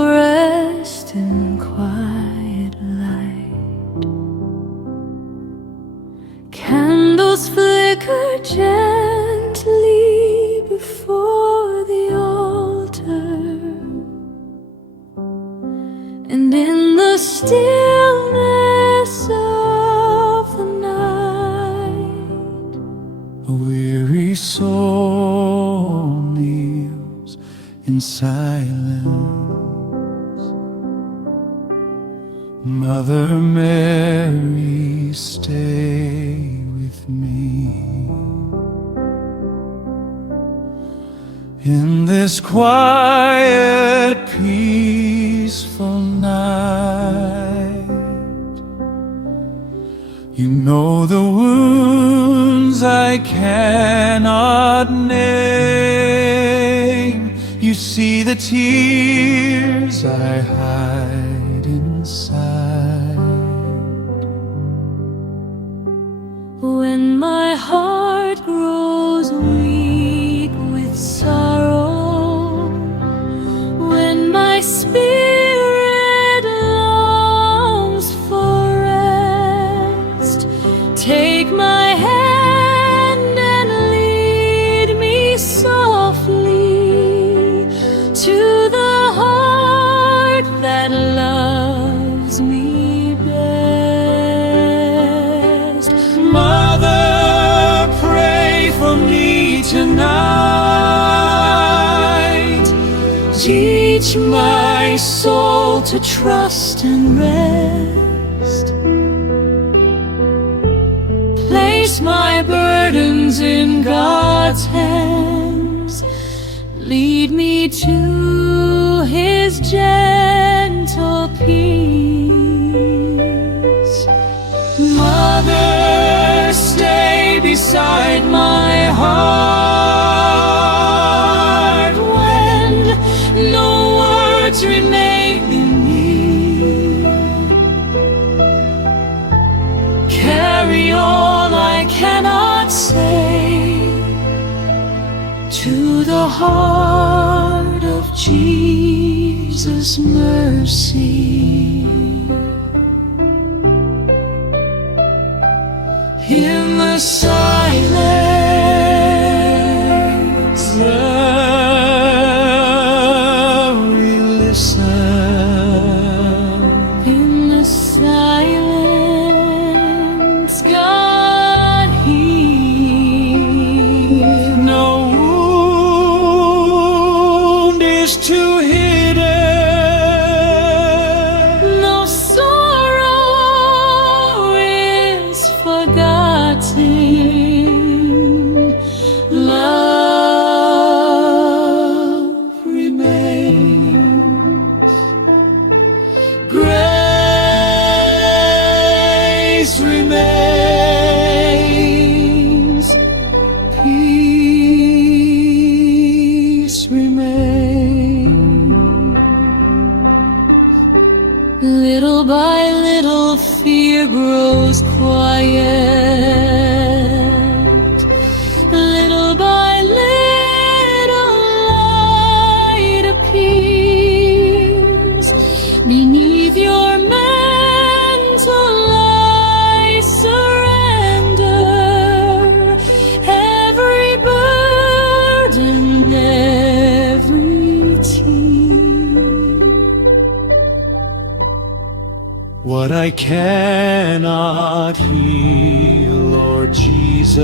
will rest in quiet light. Candles flicker gently before the altar, and in the stillness of the night, a weary soul kneels in silence. Mother Mary, stay with me in this quiet, peaceful night. You know the wounds I cannot name. You see the tears I hide inside. When my heart grows weak with sorrow, when my spirit longs for rest, take my hand and lead me softly to the heart that loves me best. Mother, pray for me tonight. Teach my soul to trust and rest. Place my burdens in God's hands. Lead me to His gentle peace. Mother, stay beside my heart When no words remain in me, carry all I cannot say to the heart of Jesus' mercy. In the silence, we listen. in the silence, God hears. No wound is too hidden. No sorrow is forgotten. Love remains. Grace remains. Peace remains. Little by little, fear grows quiet. Little by little, light appears. Beneath your mantle I surrender every burden, every tear. What I cannot heal, Lord Jesus,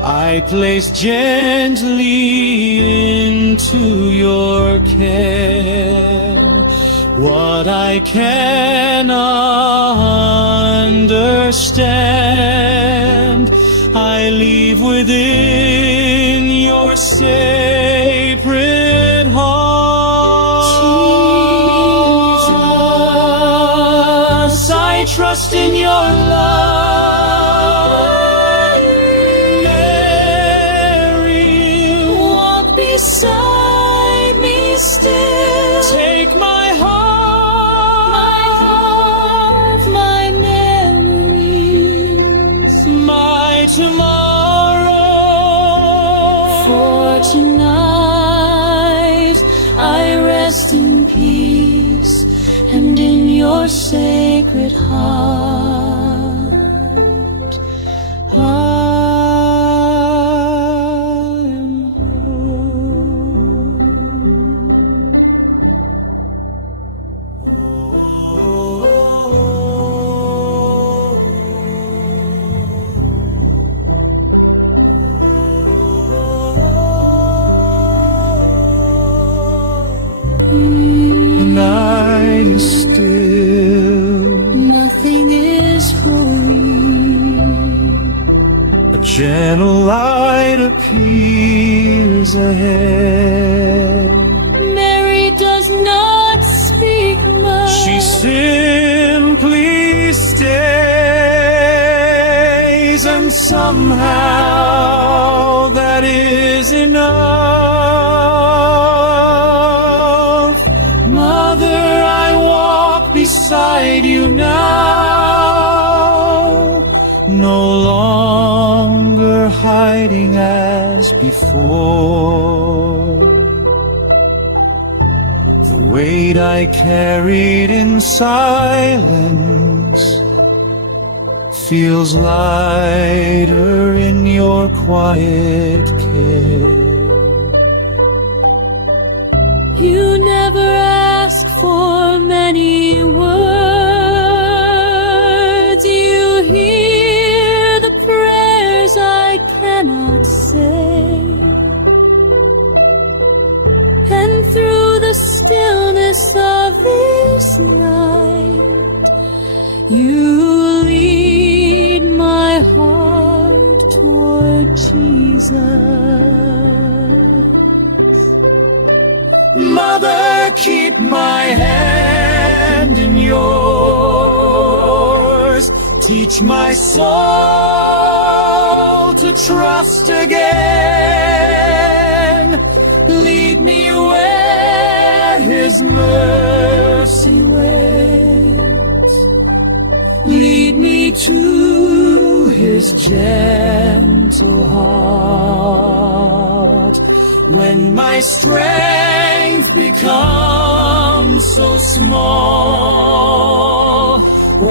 I place gently into your care. What I cannot understand, I leave within your sacred heart. Jesus, I trust in your love. Mary, walk beside me still. take my heart, my memories, my tomorrow. for tonight I rest in peace and in your sacred heart. I am The night is still, nothing is free. a gentle light appears ahead. Mary does not speak much. She simply stays, and somehow that is enough. Mother, I walk beside you now, no longer hiding as before. The weight I carried in silence feels lighter in your quiet care. You never ask for many words. You hear the prayers I cannot say. And through the stillness of this night, you lead my heart toward Jesus. Mother, keep my hand in yours. Teach my soul to trust again. Lead me where His mercy waits. Lead me to His gentle heart. When my strength becomes so small,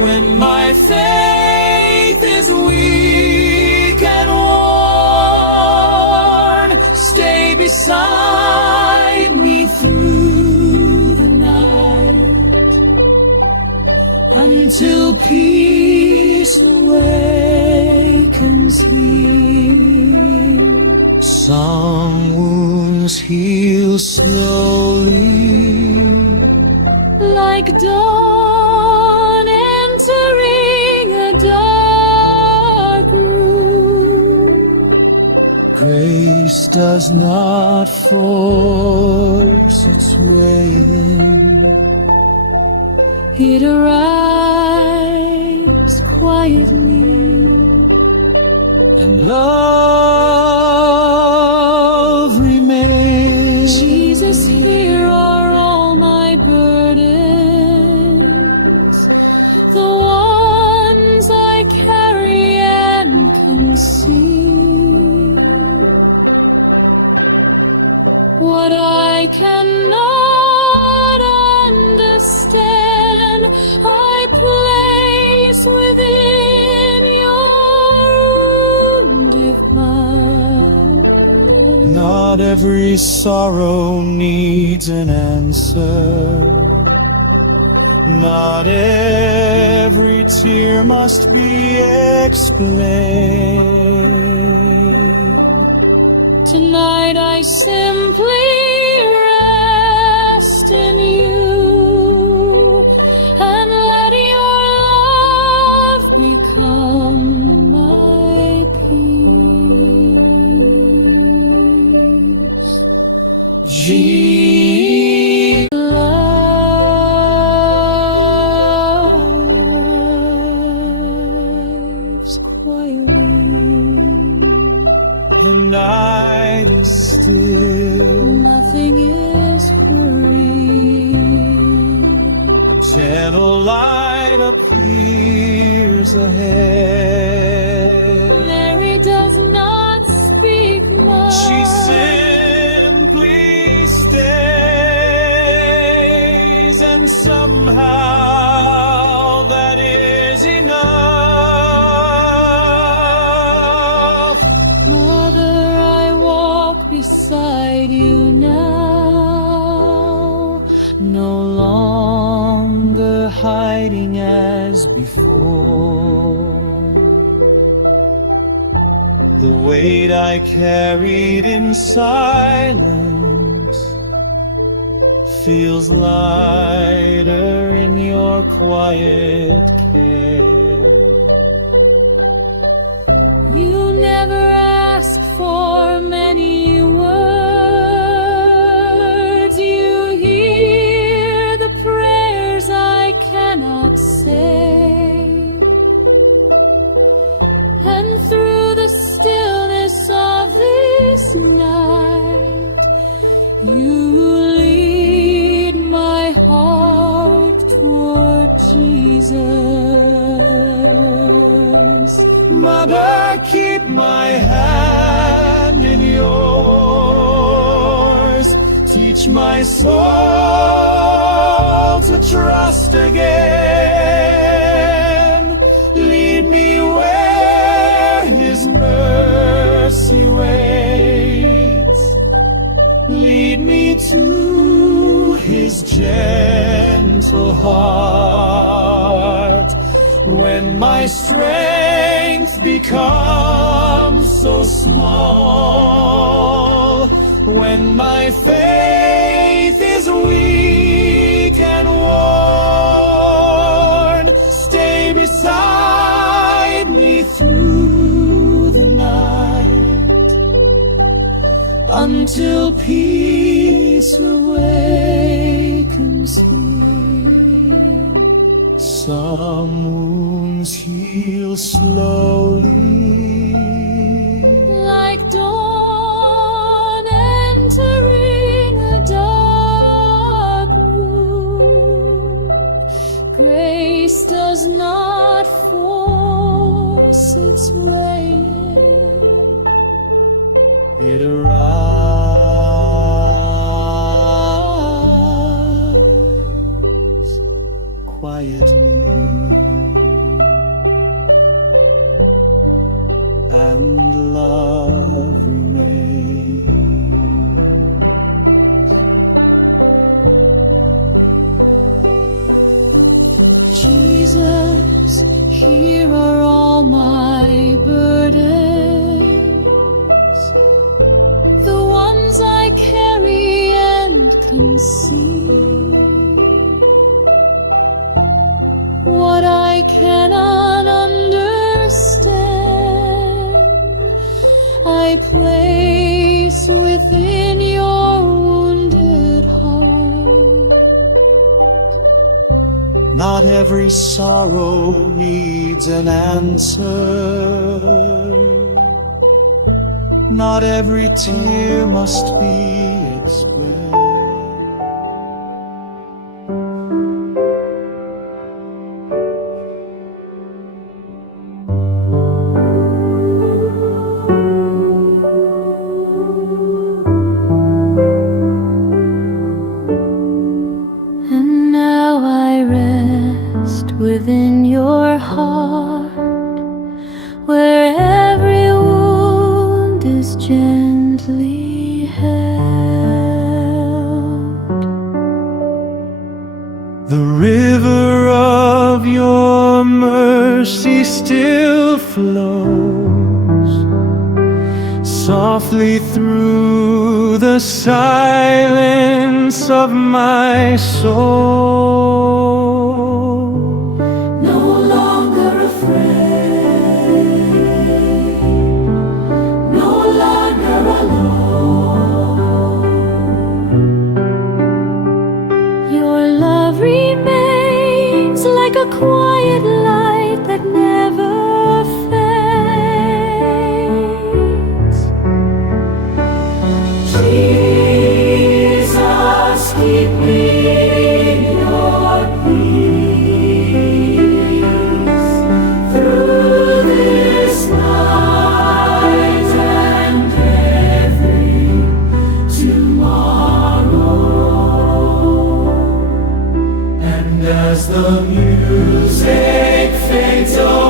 when my faith is weak and worn, stay beside me through the night, until peace awakens here. Some wounds heal slowly, Like dawn entering a dark room. grace does not force its way in. It arrives quietly. And love remains. Jesus, here are all my burdens, the ones I carry and conceal. What I cannot understand, I place within your wounded mind. Not every sorrow needs an answer. Not every tear must be explained. Tonight I simply rest in you and let your love become my peace. Jesus, Lives quietly. the night is still. Nothing is free. A gentle light appears ahead. Mary does not speak much. She simply stays, no longer hiding as before. The weight I carried in silence feels lighter in your quiet care. You never ask for many words. You hear the prayers I cannot say. And through the stillness of this night, you lead my heart toward Jesus. Mother, keep my hand in yours. Teach my soul to trust again. Lead me where His mercy waits. Lead me to His gentle heart. When my strength becomes so small, when my faith is weak and worn, stay beside me through the night, until peace awakens here. Some wounds heal slowly, Like dawn entering a dark room, grace does not force its way in. it arrives quietly, and love remains. Jesus, here are all my burdens, the ones I carry and conceal. What I cannot understand, I place within your wounded heart. Not every sorrow needs an answer. Not every tear must be expressed. And now I rest within your heart, where every wound is gently held. The river of your mercy still flows softly through the silence of my soul. No longer afraid, no longer alone. Your love remains like a quiet light that never fades. Jesus, keep me in your peace through this night and every tomorrow. And as the music fades away,